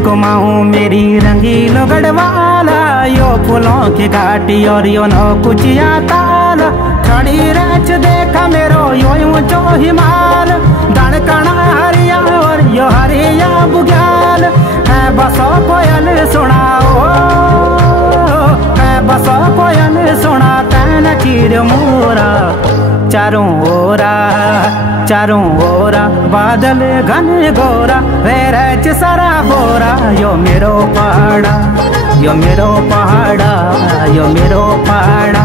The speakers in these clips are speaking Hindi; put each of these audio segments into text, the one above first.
घुमाऊं मेरी रंगीलो गढ़वाला, यो फूलों की घाटी और यो नौ कुचिया ताल। खड़ी रच देखा मेरो यो ऊंचो हिमाल, दणकणा हरिया और यो हरिया बुग्याल। है बसो कोयल सुनाओ, है बसो कोयल सुना कैन चीर मोरा। चारों ओरा बादल घन गोरा, वेरच सारा बोरा। यो मेरो पहाड़ा, यो मेरो पहाड़ा, यो मेरो पहाड़ा,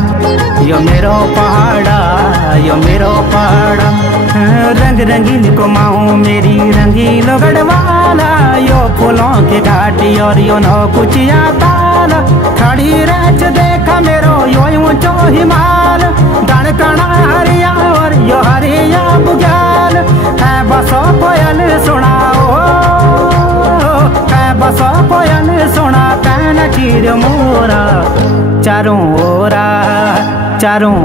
यो मेरो पहाड़ा, यो मेरो पहाड़ा। रंग रंगील घुमाऊं मेरी रंगीलो गढ़वाला, यो फूलों की घाटी और यो नौ कुचिया ताल। खड़ी रच देखा मेरो यो ऊंचो हिमाल, दणकणा हरिया और यो हरिया बुग्याल। है बसो कोयल सुनाओ, है बसो कोयल सुना कैन चीर मोरा। चारों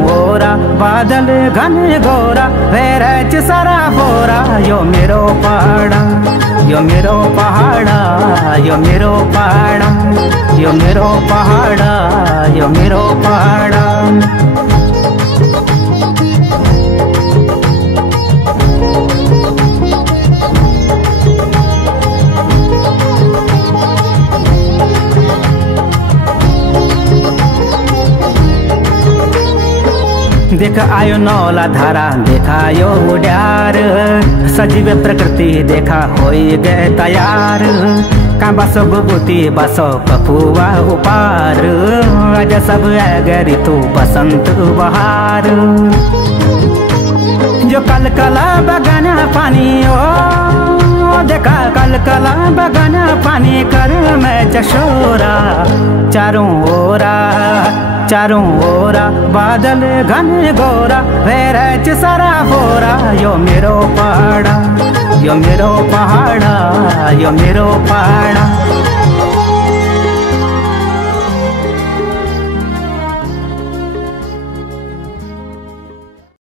ओरा बादल घन गोरा, वेरच सारा बोरा। यो मेरो पहाड़ा, यो मेरो पहाड़ा, यो मेरो पहाड़ा, यो मेरो पहाड़ा, यो मेरो पहाड़ा। देख आयो नौला धारा, देखायो उड्यार। सजीव प्रकृति देखा होई गए तैयार। का बसो गुबुती बसो पपुआ उपार, आज सब गरी तू बसंत बहार। जो कल कला बगाना पानी ओ देखा, कल कला बगाना पानी कर मैं जशोरा। चारों ओरा बादल घन गोरा, वेरच सारा बोरा। यो मेरो पहाड़ा, यो मेरो पहाड़ा, यो मेरो पहाड़ा।